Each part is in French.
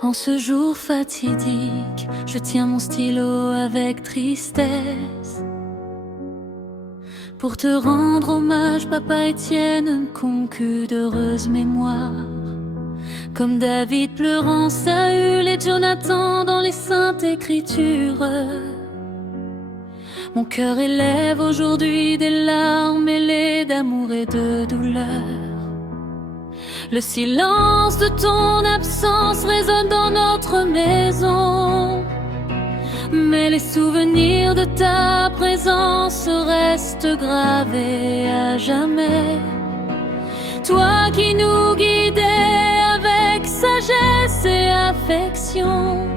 En ce jour fatidique, je tiens mon stylo avec tristesse pour te rendre hommage, papa Étienne, concu d'heureuse mémoire. Comme David pleurant Saül et Jonathan dans les saintes écritures, mon cœur élève aujourd'hui des larmes mêlées d'amour et de douleur. Le silence de ton absence résonne dans notre maison, mais les souvenirs de ta présence restent gravés à jamais. Toi qui nous guidais avec sagesse et affection,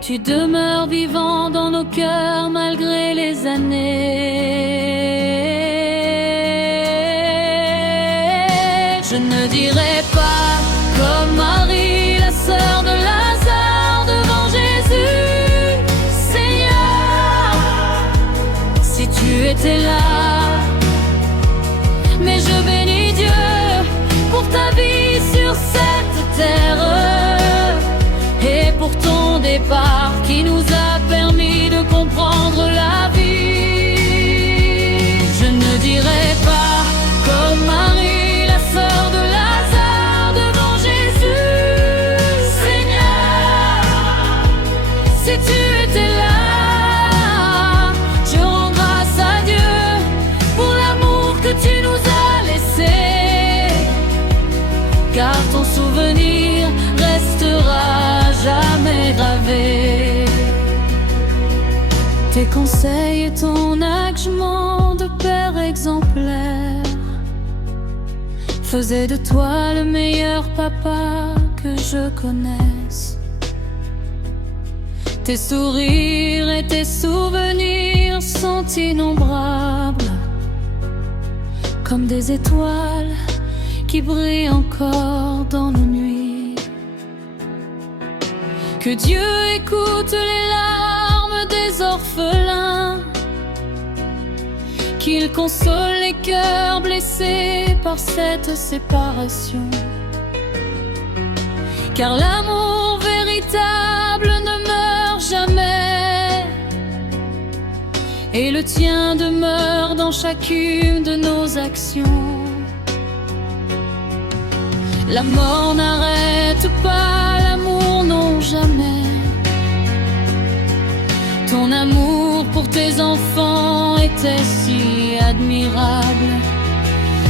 tu demeures vivant dans nos cœurs malgré les années. Je ne dirai pas comme Marie, la sœur de Lazare devant Jésus. Seigneur, si tu étais là, mais je bénis Dieu pour ta vie sur cette terre et pour ton départ qui nous a permis de comprendre la vie. Je ne dirai pas comme Marie, la sœur de Lazare devant Jésus. Seigneur, si tu étais là, je rends grâce à Dieu pour l'amour que tu nous as laissé, car ton souvenir restera jamais gravé. Tes conseils et ton agement de père exemplaire faisaient de toi le meilleur papa que je connaisse. Tes sourires et tes souvenirs sont innombrables, comme des étoiles qui brillent encore dans nos nuits. Que Dieu écoute les larmes des orphelins, qu'il console les cœurs blessés par cette séparation. Car l'amour véritable ne meurt jamais, et le tien demeure dans chacune de nos actions. La mort n'arrête pas, l'amour non jamais. Ton amour pour tes enfants était si admirable.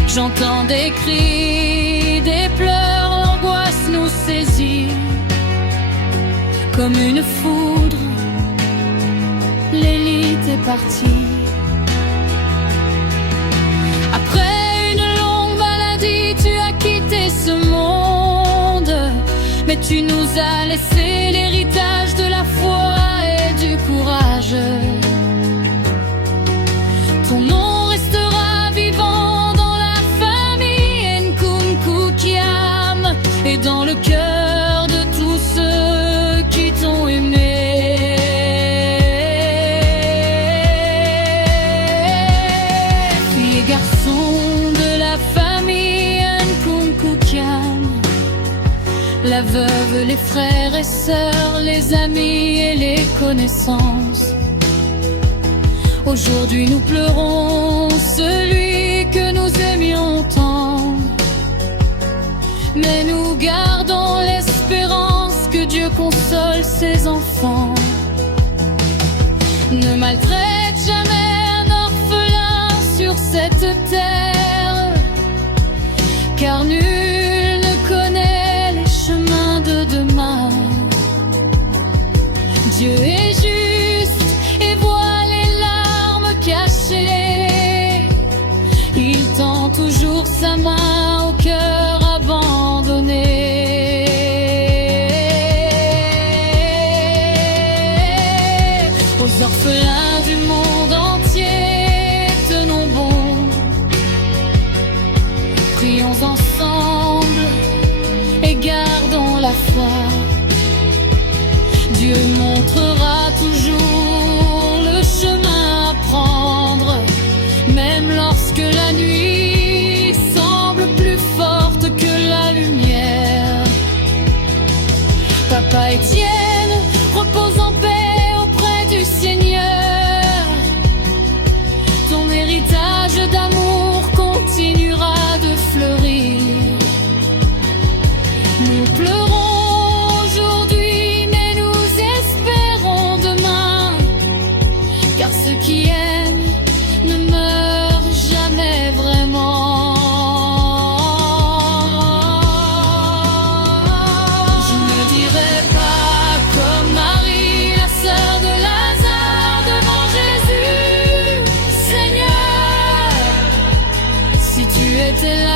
J'entends des cris, des pleurs, l'angoisse nous saisit. Comme une foudre, l'élite est partie. Après une longue maladie, tu as quitté ce monde, mais tu nous as laissé l'héritage de la foi et du courage. Ton nom restera vivant dans la famille Nkunku-Kiam et dans le cœur de tous ceux qui t'ont aimé. Filles et garçons de la famille Nkunku-Kiam, la veuve, les frères et sœurs, les amis et les connaissances, aujourd'hui nous pleurons celui que nous aimions tant, mais nous gardons l'espérance que Dieu console ses enfants. Ne maltraite jamais un orphelin sur cette terre, car nul ne connaît les chemins de demain. Dieu est juste et voit les larmes cachées. Il tend toujours sa main au cœur abandonné. Aux orphelins du monde entier, tenons bon. Prions ensemble et gardons la foi. Dieu montrera toujours le chemin à prendre, même lorsque la nuit semble plus forte que la lumière. Papa Étienne repose en paix auprès du Seigneur. Ton héritage d'amour continuera de fleurir. Nous pleurons aujourd'hui, mais nous espérons demain, car ceux qui aiment ne meurent jamais vraiment. Je ne dirai pas comme Marie, la sœur de Lazare, devant Jésus, Seigneur, si tu étais là,